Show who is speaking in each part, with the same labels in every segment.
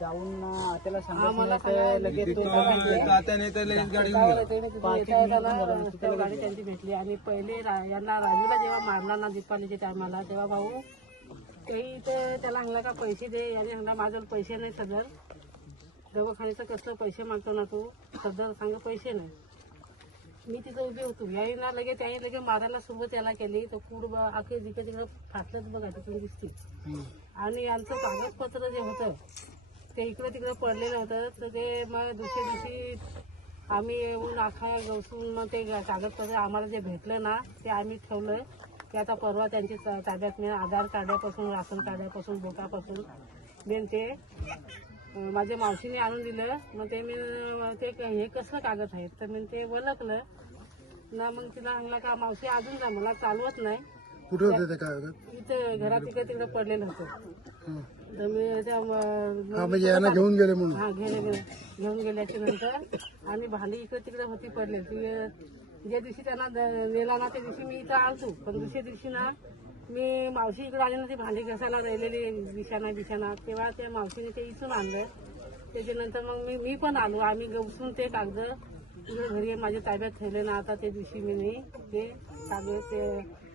Speaker 1: जाऊन त्याला तर लगेच तो
Speaker 2: तात्याने तर लगेच गाडी घेऊन गेला.
Speaker 3: रस्त्यावर त्यांची भेटली. आणि पहिले रा- यांना राजूला जेव्हा मारला ना दीपावलीच्या टायमाला तेव्हा भाऊ काही तर त्याला सांगला का पैसे दे याने सांगला माझ्यावर पैसे नाही सदर. दवाखान्याचं कसलं पैसे मागतो ना तू? सदर सांग पैसे नाही. मी तिथं उभी होतो. याही ना लगे त्याही लगे मारायला सुरुवात याला केली. तर पूर्ण आखे जिकडे तिकडं फाटलंच बघा तिकडून दिसते. आणि यांचं कागदपत्र जे होतं ते इकडे तिकडे पडलेलं होतं तर ते मग दुसऱ्या दिवशी आम्ही येऊन आखा गवसून मग ते कागदपत्र आम्हाला जे भेटलं ना ते आम्ही ठेवलं. ते आता परवा त्यांची ताब्यात मी आधार कार्डापासून राशन कार्डापासून बोटापासून मेन ते माझ्या मावशीने आणून दिलं. मग ते मी ते हे कसलं कागद आहे तर मी ते ओळखलं ना मग तिला सांगला का मावशी अजून जा मला चालवत नाही.
Speaker 4: कुठे होते ते कागद?
Speaker 3: इथं घरात तिकडे तिकडे पडलेलं होतं. तर मी त्या म-
Speaker 4: हा म्हणजे यांना घेऊन गेले म्हणून.
Speaker 3: हा घेऊन गेले घेऊन गेल्याच्यानंतर आम्ही भांडी इकडे तिकडे होती पडले ती ज्या दिवशी त्यांना द- नेला ना त्या दिवशी मी इथं आलतो. पण दुसऱ्या दिवशी ना मी मावशी इकडे आली ना ती भांडी घासायला राहिलेली बिछाना बिछाना. तेव्हा त्या मावशीने ते इथून आणलं. त्याच्यानंतर मग मी मी पण आलो. आम्ही गवसून ते कागद इकडे घरी माझ्या ताब्यात ठेवले ना आता त्या दिवशी मी नाही. ते कागद ते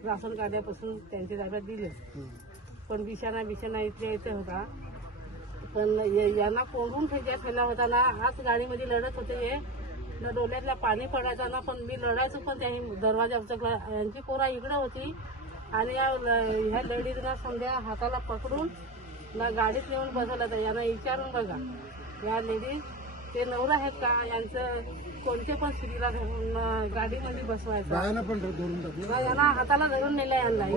Speaker 3: राशन कार्डापासून त्यांच्या ताब्यात दिले. पण बिछाना बिछाना इथल्या इथे होता. पण य- यांना कोंडून ठेच्या ठेवला होता ना हाच गाडीमध्ये लढत होते हे. ना डोळ्यातला पाणी पडायचं ना पण मी लढायचो पण त्या दरवाजा यांची पोरा इकडं होती. आणि या ह्या लढीत ना समजा हाताला पकडून ना गाडीत नेऊन बसवलं तर यांना विचारून बघा. या लेडीज ते नवरा आहेत का? यांचं कोणते पण स्त्रीला गाडीमध्ये बसवायचं. यांना हाताला धरून नेलं यांना.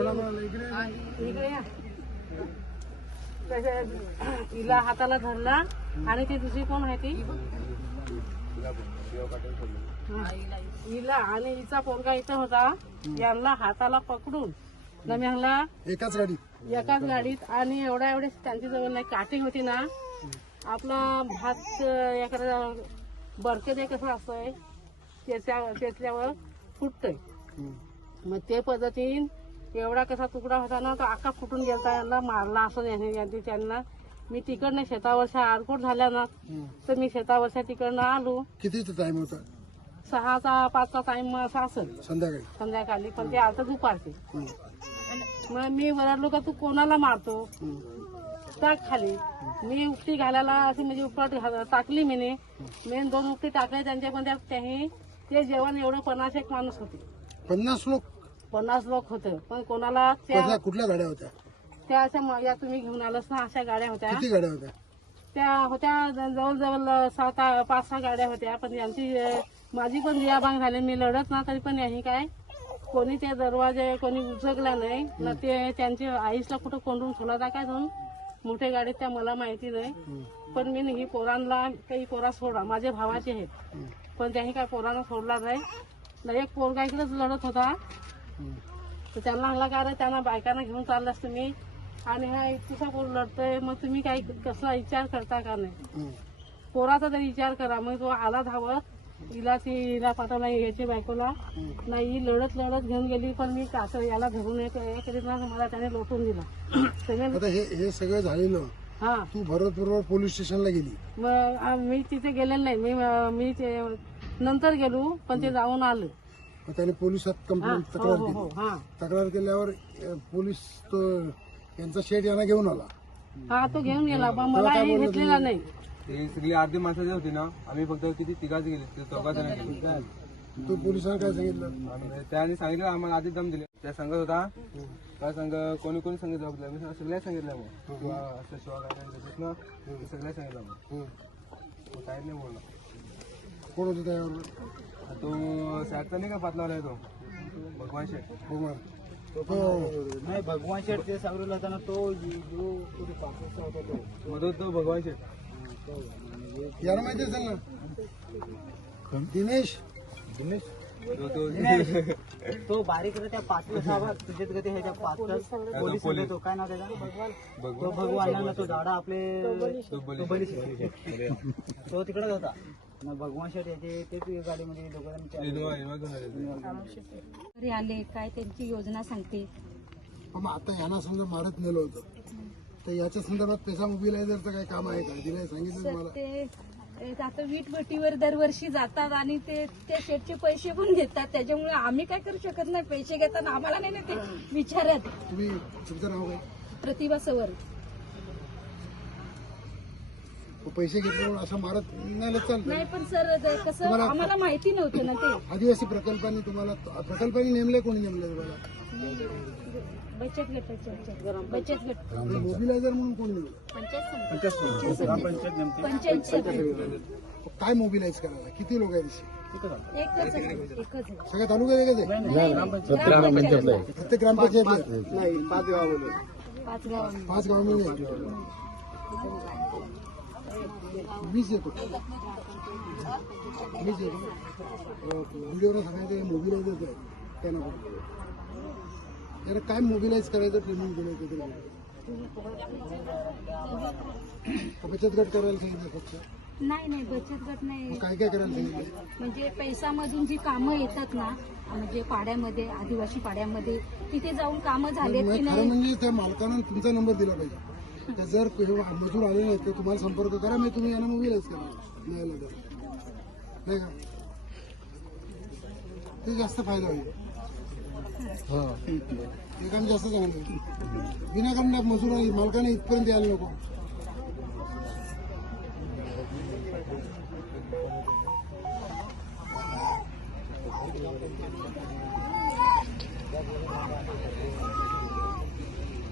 Speaker 4: इकडे
Speaker 3: या. तसे तिला हाताला धरला आणि ती दुसरी कोण आहे ती. हिला आणि हिचा पोरगा इथं होता यांना हाताला पकडून ना मी ह्यांना
Speaker 4: एकाच गाडीत
Speaker 3: एकाच गाडीत आणि एवढ्या एवढे त्यांची जवळ नाही काटिंग होती ना आपला भात एखादा बरके दे कसं असतंय त्याच्या त्याच्यावर फुटतंय. मग ते पद्धतीन एवढा कसा तुकडा होता ना तो आका फुटून गेलता यांना मारला असं याने यांनी त्यांना. मी तिकडनं शेतावरच्या आरकोट झाल्या ना. तर मी शेतावरच्या तिकडनं आलो.
Speaker 4: कितीचा टाइम होता?
Speaker 3: सहाचा पाचचा टाइम असा असेल.
Speaker 4: संध्याकाळी.
Speaker 3: संध्याकाळी पण ते आता दुपारचे. मग मी वरडलो का तू कोणाला मारतो. टाक खाली. मी उपटी घालायला अशी म्हणजे उपट टाकली मीने. मी दोन उपटी टाकले त्यांच्या पण त्या- त्याही ते जेवण एवढं पन्नास एक माणूस होते.
Speaker 4: पन्नास लोक
Speaker 3: पन्नास लोक होते. पण कोणाला त्या
Speaker 4: कुठल्या कुठल्या गाड्या होत्या?
Speaker 3: त्या अशा म- या तुम्ही घेऊन आलास ना अशा गाड्या होत्या.
Speaker 4: किती गाड्या होत्या?
Speaker 3: त्या होत्या जवळजवळ सात आ- पाच सहा गाड्या होत्या. पण यांची अ, माझी पण रियाबांग झाली. मी लढत ना तरी पण यांनी काय कोणी ते दरवाजे कोणी उचकला नाही. ना ते त्यांच्या आईसला कुठं कोंडून ठेवला होता काय जाऊन? मोठ्या गाडीत त्या मला माहिती नाही. पण मी ही पोरांना काही पोरा सोडा. माझ्या भावाचे आहेत. पण त्यांनी काय पोरांना सोडला नाही. ना एक पोरगा इकडेच लढत होता. तर त्यांना सांगला का त्यांना बायकांना घेऊन चाललास तुम्ही? आणि हा इतकुसा पोर लढतोय मग तुम्ही काही कसा विचार करता का नाही. पोराचा तरी विचार करा मग तो आला धावत. हिला ती हिला पाठवला याची बायकोला. नाही लढत लढत घेऊन गेली पण मी कासं याला धरून ना मला त्याने लोटून दिला.
Speaker 4: हे सगळं झालेलं
Speaker 3: हा.
Speaker 4: तू भरत बरोबर पोलीस स्टेशनला गेली.
Speaker 3: मग मी तिथे गेलेलं नाही. मी मी ते नंतर गेलो पण ते जाऊन आलो.
Speaker 4: मग त्याने पोलिसात कंप्लेंट
Speaker 3: हो
Speaker 4: तक्रार
Speaker 3: हो हो
Speaker 4: केली.
Speaker 3: हा
Speaker 4: तक्रार केल्यावर अ, पोलीस तो यांचा शेट यांना घेऊन आला.
Speaker 3: हा तो घेऊन गेला पण मला हे घेतलेला नाही.
Speaker 2: ही सगळी अर्धी माणसाची होती ना आम्ही फक्त किती तिघाच गेले ते चौघा जण गेले.
Speaker 4: तू पोलिसांना काय सांगितलं?
Speaker 2: आणि त्याने सांगितलं आम्हाला आधी दम दिले. त्या सांगत होता काय सांग कोणी कोणी सांगितलं जबाबदार मी सगळ्या सांगितलं मग. किंवा असं शिवा ना ते सगळ्या सांगितलं मग.
Speaker 4: हं.
Speaker 2: काहीच नाही बोलला.
Speaker 4: कोण होतं त्यावर?
Speaker 2: तो सॅटचा नाही का पातला आहे तो? भगवान शेठ.
Speaker 4: भगवान.
Speaker 1: नाही भगवान शेठ ते सावरेला होता तो जो कुठे पाकिस्तान होता तो.
Speaker 2: मग तो- भगवान शेठ.
Speaker 4: याला माहिती असेल ना? दिनेश.
Speaker 1: दिनेश?
Speaker 2: तो
Speaker 1: बारीक रे त्या पाचव्या साहेब तुझ्यात गती ह्याच्या पाच पोलीस होते तो. काय नाव त्याचा? तो
Speaker 2: भगवान
Speaker 1: भगवान ना तो झाडा आपले
Speaker 2: तो
Speaker 1: तो बली तो तिकडेच होता. मग भगवान शेठ याचे तेच गाडीमध्ये
Speaker 2: घेऊन आले ते.
Speaker 5: घरी आले काय त्यांची योजना सांगते.
Speaker 4: मग आता यांना समजा मारत नेलं होतं. तर याच्या संदर्भात पेसा मोबिलायझरचं काही काम आहे का? दिलंय सांगितलं
Speaker 5: ए, आता वीट भट्टीवर दरवर्षी जातात आणि ते त्या शेटचे पैसे पण घेतात. त्याच्यामुळे आम्ही काय करू शकत नाही? पैसे घेताना आम्हाला नाही ना ते विचारत.
Speaker 4: तुम्ही तुमचं नाव काय?
Speaker 5: प्रतिभा सवर
Speaker 4: पैसे घेतल्यावर असं मारत नाही चालतं
Speaker 5: नाही पण सर ते कसं
Speaker 4: तुम्हाला-
Speaker 5: आम्हाला माहिती नव्हतं ना ते.
Speaker 4: आदिवासी प्रकल्पांनी तुम्हाला प्रकल्पांनी नेमले कोणी नेमले तुम्हाला?
Speaker 5: बचत गटाच्या. बचत गट
Speaker 4: मोबिलायझर म्हणून कोण नेमलं?
Speaker 5: पंचायत समिती. पंचायत समिती.
Speaker 4: काय मोबिलाइज करायला? किती लोक आहेत इथे?
Speaker 5: एकच आहे, एकच आहे.
Speaker 4: सगळ्या तालुक्यात एकच आहे. प्रत्येक ग्रामपंचायत नाही पाच गावामध्ये.
Speaker 5: पाच गावांनी
Speaker 4: पाच गावामध्ये. वीस येतो वीस येतो व्हिडिओला सांगायचं मोबिलाइजच आहे. त्यांना पण. त्याला काय मोबिलाइज करायचं ट्रेनिंग दिलं होतं बचत गट करायला सांगितलं फक्त?
Speaker 5: नाही नाही बचत गट नाही.
Speaker 4: काय काय करायला सांगितलं?
Speaker 5: म्हणजे पैसामधून जी कामं येतात ना म्हणजे पाड्यामध्ये आदिवासी पाड्यामध्ये तिथे जाऊन कामं झालेत की नाही?
Speaker 4: म्हणजे त्या मालकानं तुमचा नंबर दिला पाहिजे. त्या जर मजूर आले नाहीत तर तुम्हाला संपर्क करा मी तुम्ही यांना मोबिलाइज करा. न्यायला द्या. नाही का? ते जास्त फायदा होईल. ते काम जास्त चांगलं होईल. विनाकारण मजूर मालकाने इथपर्यंत यायला नको.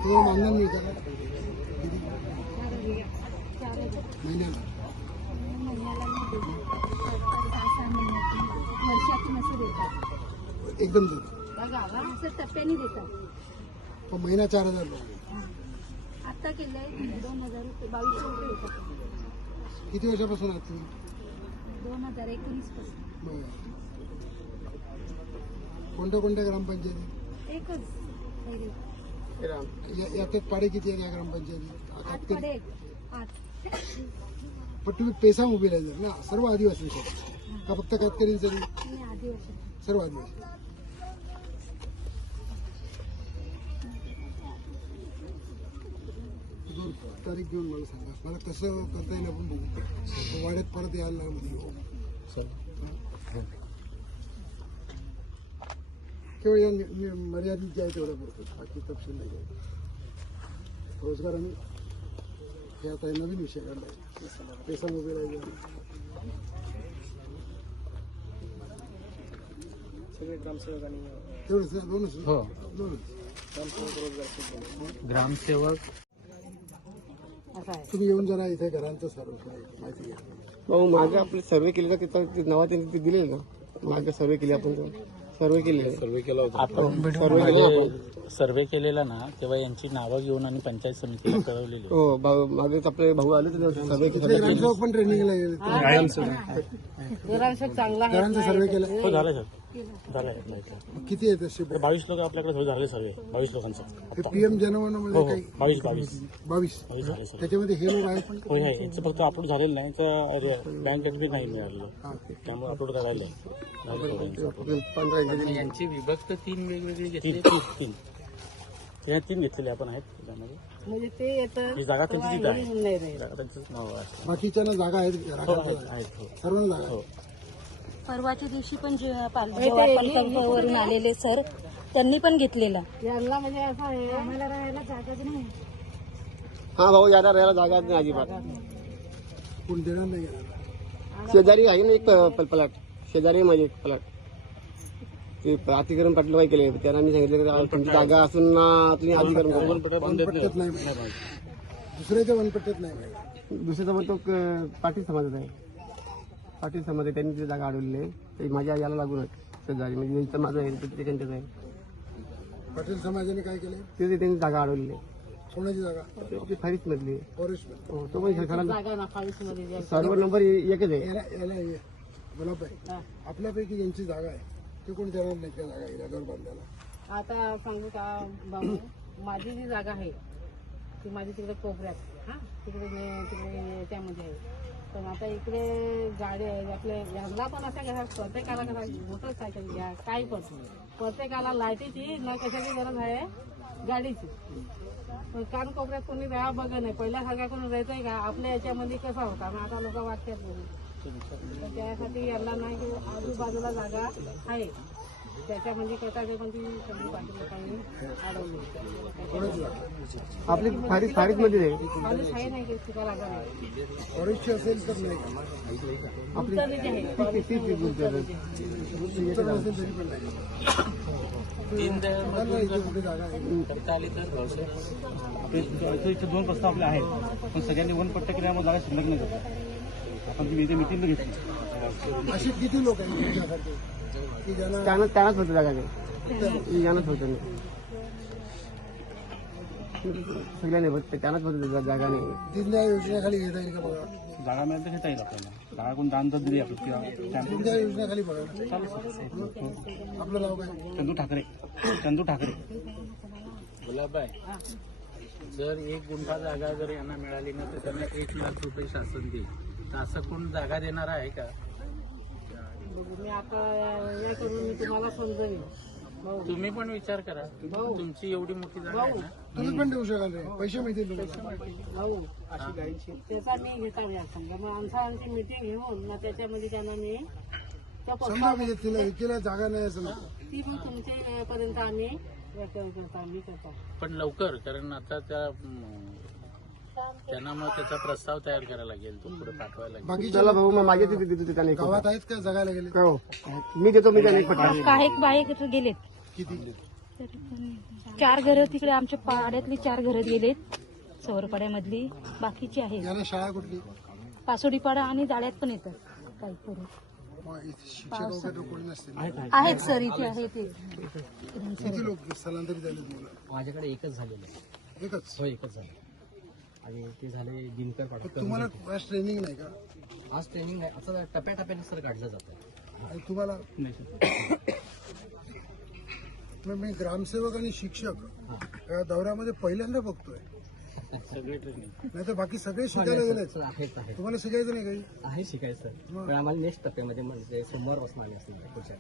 Speaker 4: तुम्हाला मानधन मिळतं का महिन्याला.
Speaker 5: महिन्याला नाही देत. सहा- सहा वर्षातून असं देतात
Speaker 4: एकदम जर.
Speaker 5: असं टप्प्याने देतात
Speaker 4: पण महिना चार हजार रुपये.
Speaker 5: आता केलंय दोन हजार रुपये बावीसशे रुपये देतात
Speaker 4: किती वर्षापासून आहात तुम्ही?
Speaker 5: दोन हजार एकोणीसपासून
Speaker 4: बरं. कोणत्या कोणत्या ग्रामपंचायती?
Speaker 5: एकच पहिले.
Speaker 4: या- याच्यात पाडे किती आहेत या ग्रामपंचायती
Speaker 5: आठ
Speaker 4: कातकरी
Speaker 5: पडे आठ.
Speaker 4: पण तुम्ही पेसा मोबिलायझर ना सर्व आदिवासींसाठी का फक्त
Speaker 5: आणि आदिवासी.
Speaker 4: सर्व आदिवासी. दोन तारीख घेऊन मला सांगा. मला कसं करता येईल आपण बघू. वाड्यात परत यायला लागलं मध्ये केवळ या मर्यादित जे आहे तेवढं करतो बाकी तपशील नाही. रोजगार आणि हे आता हे नवीन विषय काढलाय पेसा मोबिलायझर
Speaker 2: सगळे ग्रामसेवक आणि
Speaker 4: तेवढंच ना? दोनच ना? दोनच
Speaker 1: ग्रामसेवक
Speaker 3: आहे
Speaker 4: तुम्ही येऊन जरा इथे घरांचं सर्व माहिती घ्या
Speaker 2: भाऊ मागे आपले सर्वे केले तर तिथं नावा त्यांनी ते दिले ना मागे सर्वे केली आपण सर्वे केले. सर्वे केला
Speaker 6: आपण
Speaker 2: सर्वे केला. आपण
Speaker 6: सर्वे केलेला ना तेव्हा यांची नावं घेऊन आणि पंचायत समितीला कळवलेली
Speaker 2: हो भाऊ- मागेच आपले भाऊ आले तर सर्वे
Speaker 4: ग्रामसेवक पण ट्रेनिंगला गेले
Speaker 3: जरासं चांगला
Speaker 4: सर्वे केला.
Speaker 6: हो झालं सर.
Speaker 4: किती आहे तसे
Speaker 6: बावीस लोक आपल्याकडे झाले सर्वे बावीस लोकांचं
Speaker 4: पीएम जनगणना
Speaker 6: हो
Speaker 4: मध्ये
Speaker 6: हो
Speaker 4: काही
Speaker 6: बावीस बावीस.
Speaker 4: बावीस.
Speaker 6: बावीस झाले सर
Speaker 4: त्याच्यामध्ये हे लोक आहेत पण
Speaker 6: होय होय यांचं फक्त अपलोड झालेलं नाही तर बँकेत बी नाही मिळालेलं. त्यामुळे अपलोड करायला झालं
Speaker 2: पंधरा इंच
Speaker 1: यांची विभक्त तीन वेगवेगळी
Speaker 6: तीन तीन तीन. ते तीन घेतलेले आपण आहेत त्यामध्ये.
Speaker 3: म्हणजे ते येतं
Speaker 6: ही जागा त्यांची तिथं आहे.
Speaker 3: नाही नाही
Speaker 6: जागा त्यांचंच नाव आहे.
Speaker 4: बाकीच्या जागा आहेत
Speaker 6: हो
Speaker 4: राखायच्या
Speaker 6: आहेत
Speaker 4: जागा.
Speaker 6: आहेत हो.
Speaker 4: सर्वांना जागा
Speaker 6: हो.
Speaker 4: आहेत.
Speaker 5: परवाच्या दिवशी पण जे पाल- जेव्हा आलेले सर त्यांनी पण घेतलेला.
Speaker 3: यांना म्हणजे असं आहे
Speaker 5: आम्हाला राहायला जागाच नाही.
Speaker 2: हा भाऊ याला राहायला जागा नाही अजिबात.
Speaker 4: कोण देणार नाही.
Speaker 2: शेजारी आहे ना एक प- प्लॉट. शेजारी आहे माझे एक प्लॉट. ते अतिक्रमण पाटील काय केले त्यांना मी सांगितलं की तुमची जागा असून ना तुम्ही अतिक्रमण करू.
Speaker 4: वनपट्ट्यात नाही. पाहिजे. दुसऱ्याच्या वनपट्ट्यात नाही. पाहिजे.
Speaker 2: दुसऱ्याचा पण तो क- पाटील समाजाचा आहे. पाटील समाज आहे त्यांनी ती जागा अडवलेली आहे. ते माझ्या याला लागून आहे शेजारी. म्हणजे इथं माझं आहे ते त्यांच्याच आहे.
Speaker 4: पाटील समाजाने काय केलंय?
Speaker 2: ते ते त्यांनी जागा अडवलेली आहे.
Speaker 4: सोन्याची जागा?
Speaker 2: ते- फारीच मधली आहे.
Speaker 4: फॉरेस्ट
Speaker 2: हो, तो पण सरकारला
Speaker 3: जागा ना
Speaker 2: सर्व नंबर एकच आहे.
Speaker 4: याला याला हे. आपल्यापैकी ज्यांची जागा आहे ते कोणी देणार नाही त्या जागा हिला घर बांधायला
Speaker 3: आता सांगू का बाबू? माझी जी जागा आहे ती माझी तिकडे कोपऱ्यात हां तिकडे तिकडे त्यामध्ये आहे. पण आता इकडे गाडी आहे आपल्या यांना पण अशा घरात प्रत्येकाला घरात मोटरसायकल घ्या काही पण. प्रत्येकाला लाईटीची न कशाची गरज आहे? गाडीची. पण कानकोपऱ्यात कोणी राहा बघा नाही. पहिल्या सगळ्या कोणी राहतंय का? आपल्या याच्यामध्ये कसा होता? मग आता लोक वाटतात त्यासाठी यांना नाही की आजूबाजूला जागा आहे. त्याच्यामध्ये कसं पण ती सगळी बाकी लोकांनी अडवली
Speaker 1: आपली फारीक फारीक मध्ये आहे
Speaker 3: नाही लागणार
Speaker 4: असेल तर नाही.
Speaker 3: आहे
Speaker 4: तरी पण कुठे जागा आहे.
Speaker 6: आपले इथे दोन प्रस्ताव आपले आहेत. पण सगळ्यांनी वन पट्ट केल्यामुळे जागा शिल्लक नाही. करतात आपण ती इथे मिटिंग घेतली.
Speaker 4: असे किती लोक आहेत तुमच्यासारखे? की ज्यांना
Speaker 1: त्यांना त्यांनाच होतं जागा नाही. यांनाच त्यांनाच होतं जागा नाही.
Speaker 4: दिनदया योजनेखाली घेता येईल का बघा?
Speaker 6: जागा मिळाली तर घेता येईल आपल्याला. जागा कोण दान तर दिली आपण किंवा कॅम्प
Speaker 4: दिनदया योजनेखाली बघा. आपलं नाव काय?
Speaker 6: चंदू ठाकरे. चंदू ठाकरे.
Speaker 7: गुलाबाई जर एक गुंठा जागा जर यांना मिळाली ना तर त्यांना एक लाख रुपये शासन देईल. तर असं कोण जागा देणार आहे का?
Speaker 3: मी आता या करून मी तुम्हाला समजवेन. भाऊ.
Speaker 7: तुम्ही पण विचार करा. तुमची एवढी मोठी जागा आहे ना?
Speaker 4: तुम्ही पण देऊ शकाल रे. पैसे मिळतील तुम्हाला.
Speaker 3: भाऊ. त्याचा मी घेता व्याज समजा मग आमचा आमची मिटिंग घेऊन मग त्याच्यामध्ये त्यांना मी त्या
Speaker 4: समजा
Speaker 3: पक्षाला
Speaker 4: म्हणजे तिला एकीला जागा नाही समजा
Speaker 3: ती मग तुमच्या पर्यंत आम्ही व्यक्त करता.
Speaker 7: पण लवकर कारण आता त्या त्यांना मग त्याचा प्रस्ताव तयार करायला लागेल तो पुढे पाठवायला लागेल.
Speaker 4: बाकीच्या
Speaker 1: चला भाऊ मग माझे तिथे देतो त्याने
Speaker 4: गावात आहेत का? जगायला गेले?
Speaker 1: हो. मी देतो मी त्याने पट्टा
Speaker 5: काही बाहेर गेलेत.
Speaker 4: किती?
Speaker 5: तरी पण चार घरं तिकडे आमच्या पाड्यातली चार घरं गेलेत सौरपाड्यामधली बाकीची आहेत.
Speaker 4: यांना शाळा कुठली?
Speaker 5: पासोडीपाडा आणि जाळ्यात पण येतात. काही पोरं.
Speaker 4: मग इथे शिक्षक वगैरे कोणी नसतील
Speaker 5: आहेत सर इथे आहेत ते
Speaker 4: किती लोक स्थलांतरित झाले
Speaker 8: माझ्याकडे एकच झालेलं आहे.
Speaker 4: एकच?
Speaker 8: हो एकच झालं आणि ते झाले दिनकर पाडा
Speaker 4: तुम्हाला आज ट्रेनिंग नाही का?
Speaker 8: आज ट्रेनिंग आहे असं टप्प्याटप्प्याने सर काढलं जातं.
Speaker 4: आणि तुम्हाला मग मी ग्रामसेवक आणि शिक्षक या दौऱ्यामध्ये पहिल्यांदा बघतोय. नाही तर बाकी सगळे शिकायला
Speaker 8: आहेत
Speaker 4: तुम्हाला शिकायचं नाही काही?
Speaker 8: आहे शिकायचं पण आम्हाला नेक्स्ट टप्प्यामध्ये म्हणजे सोमवारपासून आले असणार पुढच्या.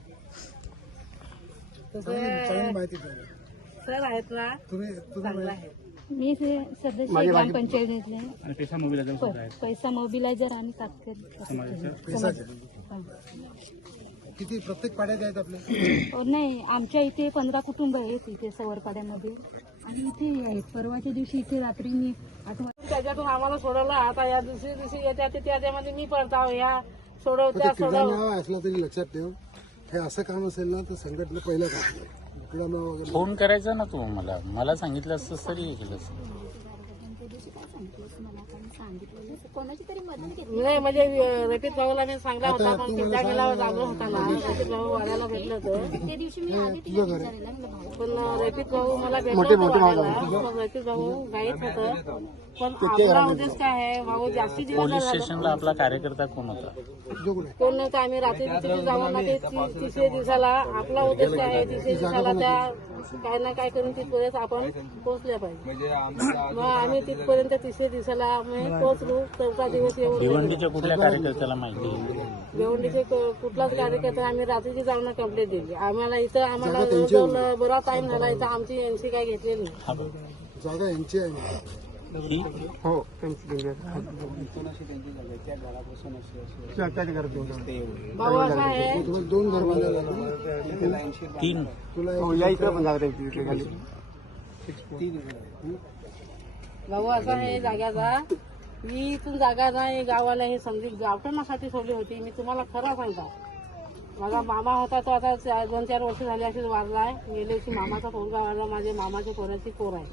Speaker 4: माहिती
Speaker 3: सर आहेत ना?
Speaker 4: तुम्ही तुम्ही
Speaker 5: मी ते सदस्य ग्रामपंचायतीतले.
Speaker 6: आणि पैसा मोबिलायझर सुद्धा आहे.
Speaker 5: पैसा मोबिलायझर आणि
Speaker 6: समाजाचं?
Speaker 4: किती प्रत्येक पाड्यात आहेत आपले
Speaker 5: हो, नाही आमच्या इथे पंधरा कुटुंब आहेत इथे सवरपाड्यामध्ये आणि इथे आहेत. परवाच्या दिवशी इथे रात्री मी आठ वाजता
Speaker 3: त्याच्यातून आम्हाला सोडवलं आता या दुसरी दुसरी येत्या ते त्याच्यामध्ये मी पडताव ह्या
Speaker 4: पण
Speaker 3: सोडवत्या
Speaker 4: ते क्रीडा
Speaker 3: सोडव
Speaker 4: नाव असलं तरी लक्षात ठेव. हे असं काम असेल ना तर संघटना पहिलं काम आहे. वगैरे
Speaker 7: फोन करायचा ना तू मला? मला सांगितलं असतं तरी हे केलं असतं
Speaker 3: नाही. म्हणजे रफिक भाऊला मी सांगला होता पण केला जागलो होता ना. रफिक भाऊ. वाड्याला भेटलं होतं.
Speaker 5: त्या दिवशी मी तिला विचारायला भाऊ
Speaker 3: पण रफिक भाऊ मला भेटलं होतं पण रफिक भाऊ गायत होतं. पण आपला उद्देश काय आहे? भाऊ जास्ती दिवस
Speaker 7: पोलीस
Speaker 3: झालं.
Speaker 7: स्टेशनला आपला कार्यकर्ता कोण होता?
Speaker 4: कोणी
Speaker 3: नव्हतं आम्ही रात्री तिथे जाऊन ना ते ती- तिसऱ्या दिवसाला आपला उद्देश काय आहे? तिसऱ्या दिवसाला त्या काय ना काय करून तिथपर्यंत आपण पोहोचल्या पाहिजे.
Speaker 2: म्हणजे
Speaker 3: मग आम्ही तिथपर्यंत तिसऱ्या दिवसाला आम्ही पोहोचलो. चौथा दिवस येऊन
Speaker 7: भिवंडीच्या कुठल्या कार्यकर्त्याला माहिती? आहे?
Speaker 3: भिवंडीचे क- कुठलाच कार्यकर्ता आम्ही रात्रीची जाऊन कंप्लेंट दिली. आम्हाला इथं आम्हाला बरा टाइम झाला. इथं आमची एनसी काय घेतलेली.
Speaker 4: जागा यांची आहे.
Speaker 7: ही?
Speaker 1: हो त्यांची
Speaker 3: आहे.
Speaker 4: दोन घर.
Speaker 7: तीन
Speaker 1: हो या इकडे पण जागा त्यांची इकडे खाली.
Speaker 3: भाऊ असा आहे जाग्याचा मी इथून जागा नाही गावाला हे समजी. गावठणासाठी सोडली होती मी तुम्हाला खरं सांगता. माझा मामा होता तो आता दोन चार वर्ष झाली अशीच वारलाय. गेल्या वर्षी मामाचा पोरगा वारला. माझ्या मामाच्या पोराची पोर आहे.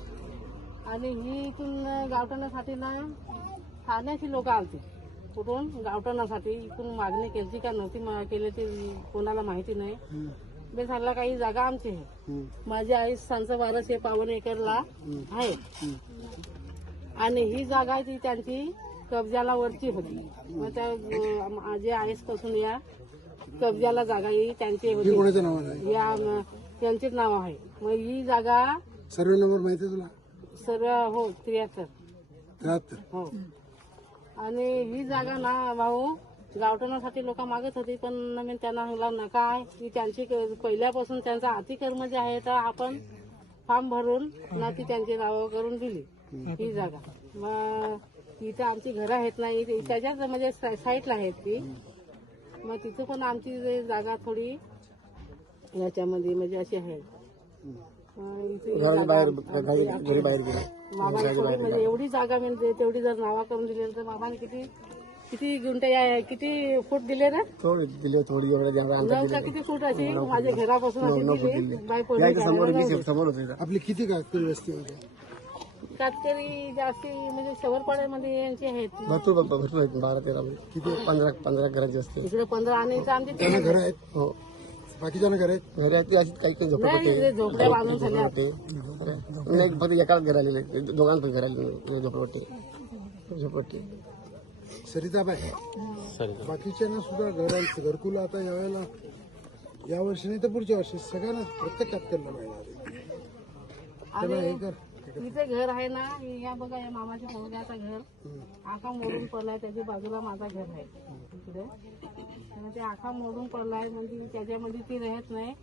Speaker 3: आणि ही इथून गावठणासाठी ना ठाण्याची लोक आलती. कुठून? गावठणासाठी. इथून मागणी केली का नव्हती केली ती कोणाला माहिती नाही. मी सांगला काही जागा आमची आहे. माझी आई सांचं बाराशे पावन एकरला आहे. आणि ही जागा ती त्यांची कब्जाला वरची होती. मग त्या माझे आईसपासून या कब्जाला जागा ही त्यांची
Speaker 4: हे
Speaker 3: होती. या त्यांचीच नाव आहे. मग ही जागा
Speaker 4: सर्वे नंबर माहिती तुला
Speaker 3: सर्व हो त्र्याहत्तर
Speaker 4: त्र्याहत्तर
Speaker 3: हो. आणि ही जागा ना भाऊ गावठणासाठी लोक मागत होती पण मी त्यांना सांगला नका आहे. की त्यांची पहिल्यापासून त्यांचा अतिकर्म जे आहे तर आपण फॉर्म भरून ना ती त्यांची नावं करून दिली ही जागा. मग इथं आमची घरं आहेत ना त्याच्याच म्हणजे सा- साईडला आहेत ती. मग तिथं पण आमची जागा थोडी याच्यामध्ये म्हणजे अशी आहे. मामाने थोडी म्हणजे एवढी जागा म्हणजे तेवढी जर नावा करून दिली तर मामाने किती किती गुंठे या- किती फूट दिले ना?
Speaker 4: थोडी दिले थोडी
Speaker 3: का किती फूट अशी? माझ्या घरापासून अशी दिली. बाय पडली काय
Speaker 4: समोर होते आपली किती कागदी वस्ती होते?
Speaker 3: कातकरी जास्ती म्हणजे सवरपाड्यामध्ये यांची आहेत
Speaker 4: भरपूर भरपूर आहेत. बारा तेरा किती? पंधरा पंधरा घराची वस्ती
Speaker 3: इकडे पंधरा आणि इथं आमची
Speaker 4: त्यांना घर आहेत? हो. बाकीच्या घर आहेत घर आहेत ती अशी काही काही झोपड
Speaker 3: नाही, इकडे झोपड्या बांधून झाल्या.
Speaker 4: नाही फक्त एकाच घर आलेले पण घर आलेले झोपडपट्टी झोपडपट्टी सरिताबाई बाकीच्यांना सुद्धा घर घरकुल आता यावेळेला या वर्षी नाही तर पुढच्या वर्षी सगळ्यांना प्रत्येक कातकरला मिळणार आहे. त्याला हे कर.
Speaker 3: इथे घर आहे ना या बघा या मामाच्या मुलग्याचं घर. आखा मोडून पडलाय त्याच्या बाजूला माझा घर आहे. तर ते आखा मोडून पडलाय म्हणजे त्याच्यामध्ये ती राहत नाही.